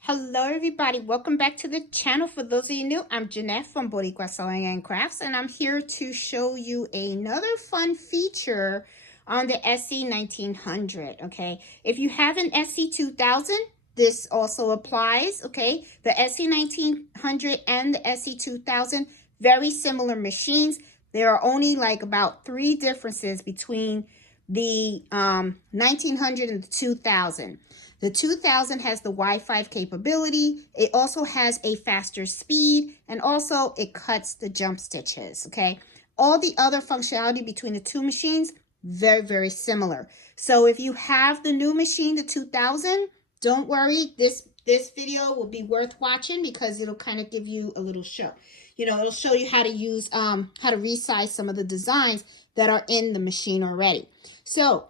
Hello everybody, welcome back to the channel. For those of you new, I'm Jeanette from Boricua Sewing and Crafts, and I'm here to show you another fun feature on the SE 1900. Okay, if you have an SE 2000, this also applies. Okay, the SE 1900 and the SE 2000, very similar machines. There are only like about 3 differences between the 1900 and the 2000. The 2000 has the Wi-Fi capability. It also has a faster speed, and also it cuts the jump stitches, okay? All the other functionality between the two machines, very, very similar. So if you have the new machine, the 2000, don't worry. This video will be worth watching because it'll kind of give you a little show. It'll show you how to use, how to resize some of the designs that are in the machine already. So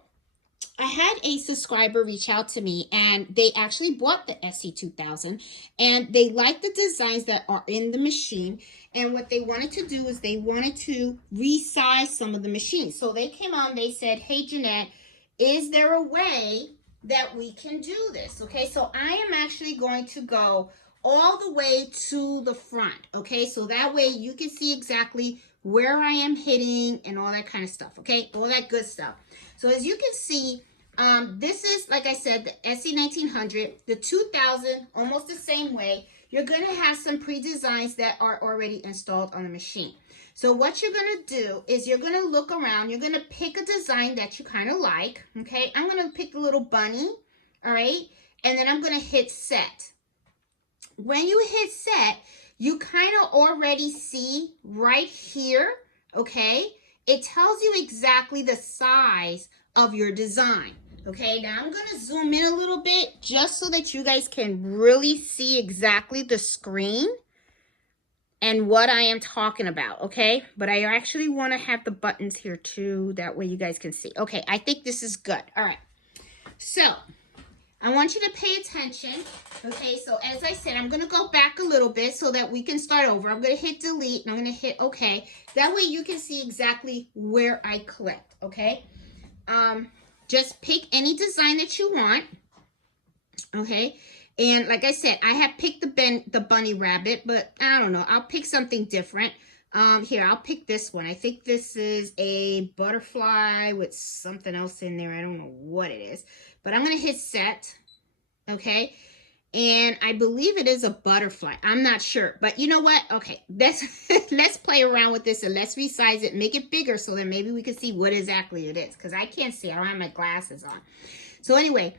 I had a subscriber reach out to me, and they actually bought the SC2000, and they liked the designs that are in the machine. And what they wanted to do is they wanted to resize some of the machines. So they came on, they said, "Hey Jeanette, is there a way that we can do this?" Okay, so I am actually going to go all the way to the front. Okay, so that way you can see exactly where I am hitting and all that kind of stuff. Okay, all that good stuff. So as you can see, this is, like I said, the SE 1900, the 2000, almost the same way. You're going to have some pre-designs that are already installed on the machine. So what you're going to do is you're going to look around. You're going to pick a design that you kind of like. Okay, I'm going to pick the little bunny. All right, and then I'm going to hit set. When you hit set, you kind of already see right here, okay, it tells you exactly the size of your design. Okay, now I'm going to zoom in a little bit just so that you guys can really see exactly the screen and what I am talking about, okay? But I actually want to have the buttons here too, that way you guys can see. Okay, I think this is good. All right, so I want you to pay attention. Okay, so as I said, I'm going to go back a little bit so that we can start over. I'm going to hit delete and I'm going to hit OK. That way you can see exactly where I clicked, okay? Just pick any design that you want, okay? And like I said, I have picked the bunny rabbit, but I don't know. I'll pick something different. Here, I'll pick this one. I think this is a butterfly with something else in there. I don't know what it is, but I'm going to hit set, okay? And I believe it is a butterfly. I'm not sure, but you know what? Okay, let's play around with this and let's resize it, make it bigger so that maybe we can see what exactly it is, because I can't see. I don't have my glasses on. So anyway,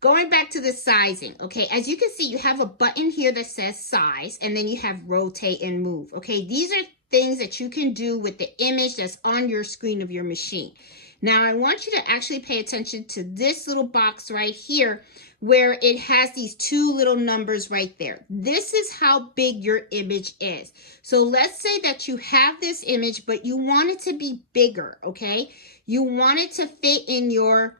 going back to the sizing, okay, as you can see, you have a button here that says size, and then you have rotate and move, okay? These are things that you can do with the image that's on your screen of your machine. Now, I want you to actually pay attention to this little box right here where it has these 2 little numbers right there. This is how big your image is. So let's say that you have this image, but you want it to be bigger, okay? You want it to fit in your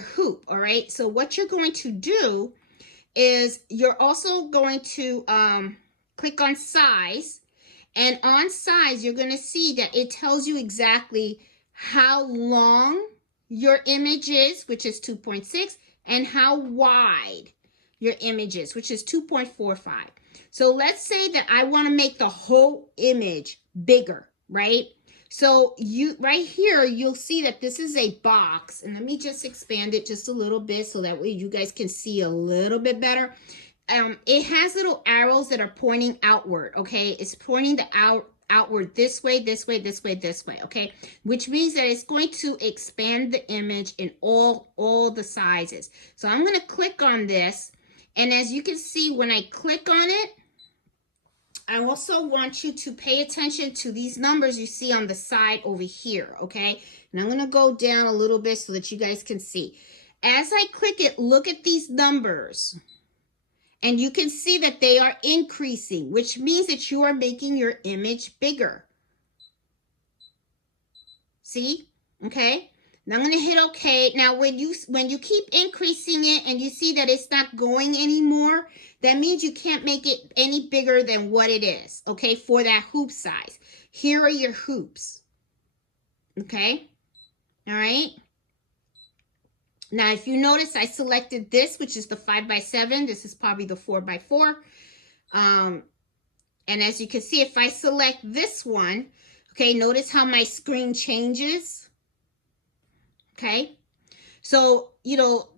hoop, all right? So what you're going to do is you're also going to click on size, and on size, you're going to see that it tells you exactly how long your image is, which is 2.6, and how wide your image is, which is 2.45. So let's say that I want to make the whole image bigger, right? So you right here, you'll see that this is a box, and let me just expand it just a little bit so that way you guys can see a little bit better. It has little arrows that are pointing outward, okay? It's pointing the outward this way, this way, this way, this way, okay? Which means that it's going to expand the image in all the sizes. So I'm going to click on this, and as you can see, when I click on it, I also want you to pay attention to these numbers you see on the side over here, okay? And I'm going to go down a little bit so that you guys can see. As I click it, look at these numbers. And you can see that they are increasing, which means that you are making your image bigger. See? Okay? Now I'm going to hit OK. Now, when you keep increasing it and you see that it's not going anymore, that means you can't make it any bigger than what it is, okay, for that hoop size. Here are your hoops. Okay? All right? Now, if you notice, I selected this, which is the 5x7. This is probably the 4x4. And as you can see, if I select this one, okay, notice how my screen changes. Okay, so you know,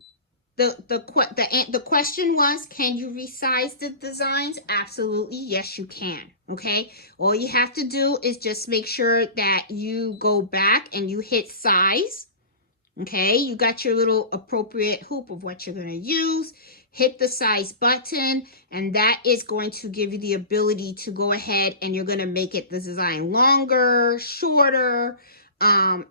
the question was, can you resize the designs? Absolutely, yes, you can. Okay, all you have to do is just make sure that you go back and you hit size. Okay, you got your little appropriate hoop of what you're going to use. Hit the size button, and that is going to give you the ability to go ahead and you're going to make it the design longer, shorter,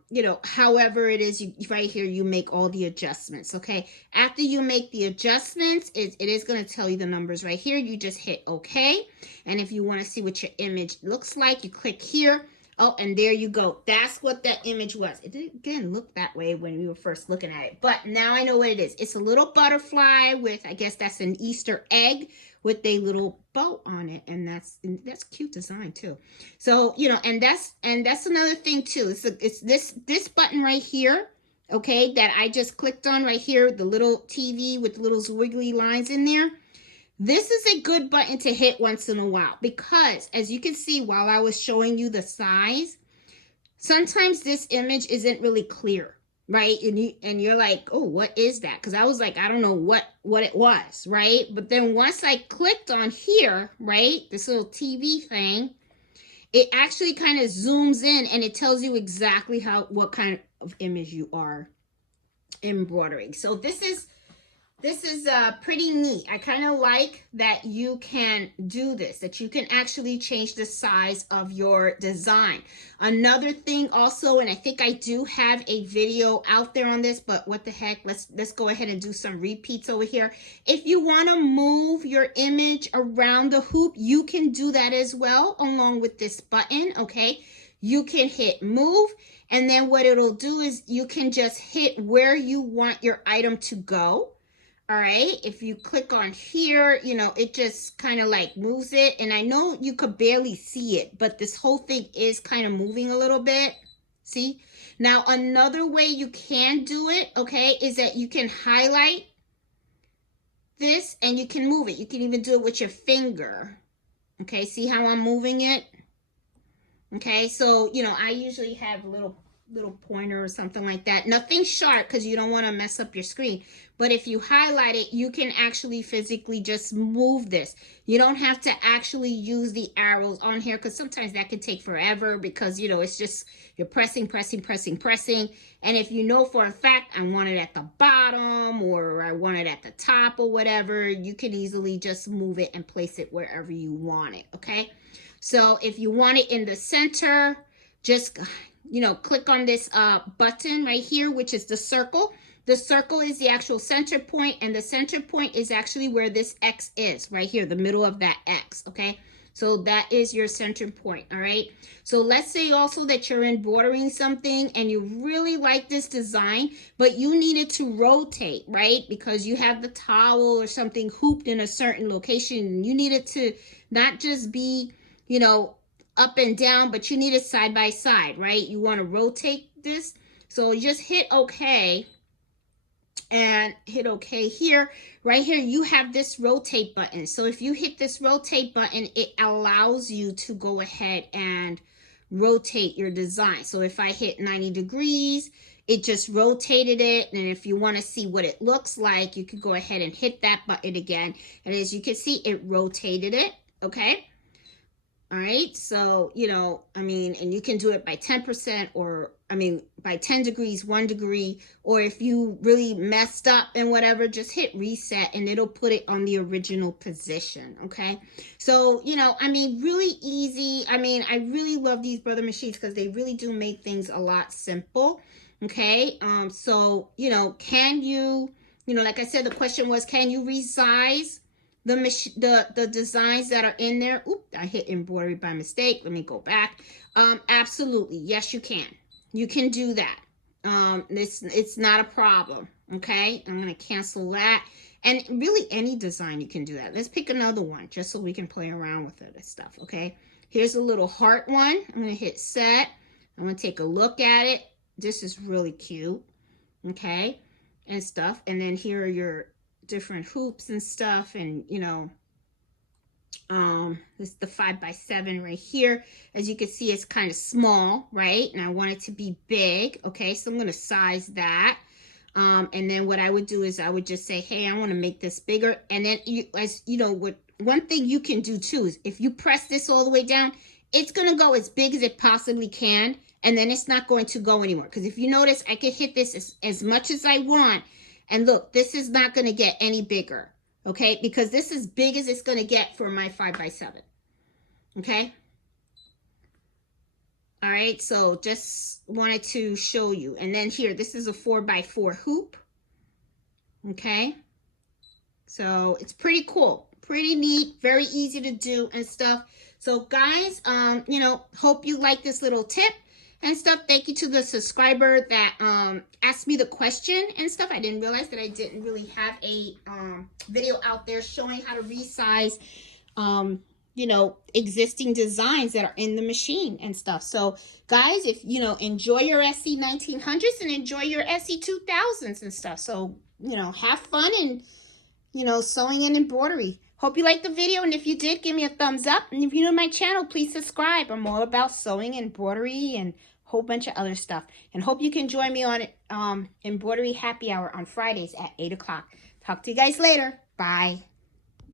you know, however it is. Right here, you make all the adjustments. Okay, after you make the adjustments, it is going to tell you the numbers right here. You just hit OK, and if you want to see what your image looks like, you click here. Oh, and there you go. That's what that image was. It didn't look that way when we were first looking at it, but now I know what it is. It's a little butterfly with, I guess that's an Easter egg with a little bow on it, and that's cute design too. So, you know, and that's another thing too. It's this button right here, okay, that I just clicked on right here, the little TV with little wiggly lines in there. This is a good button to hit once in a while because, as you can see while I was showing you the size, sometimes this image isn't really clear, right? And you're like, oh, what is that? Because I was like, I don't know what it was, right? But then once I clicked on here, right, this little TV thing, it actually kind of zooms in and it tells you exactly what kind of image you are embroidering. So this is pretty neat. I kind of like that you can do this, that you can actually change the size of your design. Another thing also, and I think I do have a video out there on this, but what the heck, let's go ahead and do some repeats over here. If you want to move your image around the hoop, you can do that as well along with this button, okay? You can hit move, and then what it'll do is you can just hit where you want your item to go. All right, if you click on here, you know, it just kind of like moves it. And I know you could barely see it, but this whole thing is kind of moving a little bit. See? Now, another way you can do it, okay, is that you can highlight this and you can move it. You can even do it with your finger. Okay, see how I'm moving it? Okay, so, you know, I usually have a little pointer or something like that. Nothing sharp because you don't want to mess up your screen. But if you highlight it, you can actually physically just move this. You don't have to actually use the arrows on here because sometimes that can take forever because, you know, it's just you're pressing. And if you know for a fact I want it at the bottom or I want it at the top or whatever, you can easily just move it and place it wherever you want it, okay? So if you want it in the center, just, you know, click on this button right here, which is the circle. The circle is the actual center point, and the center point is actually where this X is, right here, the middle of that X, okay? So that is your center point, all right? So let's say also that you're embroidering something and you really like this design, but you need it to rotate, right? Because you have the towel or something hooped in a certain location. You need it to not just be, you know, up and down, but you need it side by side, right? You want to rotate this. So you just hit OK and hit OK here. Right here, you have this rotate button. So if you hit this rotate button, it allows you to go ahead and rotate your design. So if I hit 90 degrees, it just rotated it. And if you want to see what it looks like, you could go ahead and hit that button again. And as you can see, it rotated it. Okay. All right, so, you know, I mean, and you can do it by 10% or, I mean, by 10 degrees, 1 degree, or if you really messed up and whatever, just hit reset and it'll put it on the original position, okay? So, you know, I mean, really easy. I mean, I really love these brother machines because they really do make things a lot simple, okay? So, you know, can you, you know, like I said, the question was, can you resize the designs that are in there? Oop, I hit embroidery by mistake. Let me go back. Absolutely, yes, you can. You can do that. It's not a problem. Okay, I'm gonna cancel that. And really, any design you can do that. Let's pick another one just so we can play around with it and stuff. Okay, here's a little heart one. I'm gonna hit set. I'm gonna take a look at it. This is really cute. Okay. and stuff. And then here are your different hoops and stuff, and you know, this is the 5x7 right here. As you can see, it's kind of small, right? And I want it to be big. Okay, so I'm going to size that. And then what I would do is I would just say, hey, I want to make this bigger. And then you, as you know, what one thing you can do too is if you press this all the way down, it's going to go as big as it possibly can. And then it's not going to go anymore. Because if you notice, I can hit this as much as I want. And look, this is not going to get any bigger. Okay, because this is big as it's going to get for my 5x7. Okay. All right, so just wanted to show you. And then here, this is a 4x4 hoop. Okay, so it's pretty cool, pretty neat, very easy to do and stuff. So guys, you know, hope you like this little tip and stuff. Thank you to the subscriber that asked me the question and stuff. I didn't realize that I didn't really have a video out there showing how to resize you know, existing designs that are in the machine and stuff. So guys, if you know, enjoy your SE 1900s and enjoy your SE 2000s and stuff. So, you know, have fun and, you know, sewing and embroidery. Hope you liked the video, and if you did, give me a thumbs up. And if you're new to my channel, please subscribe. I'm all about sewing, embroidery, and a whole bunch of other stuff. And hope you can join me on embroidery happy hour on Fridays at 8 o'clock. Talk to you guys later. Bye.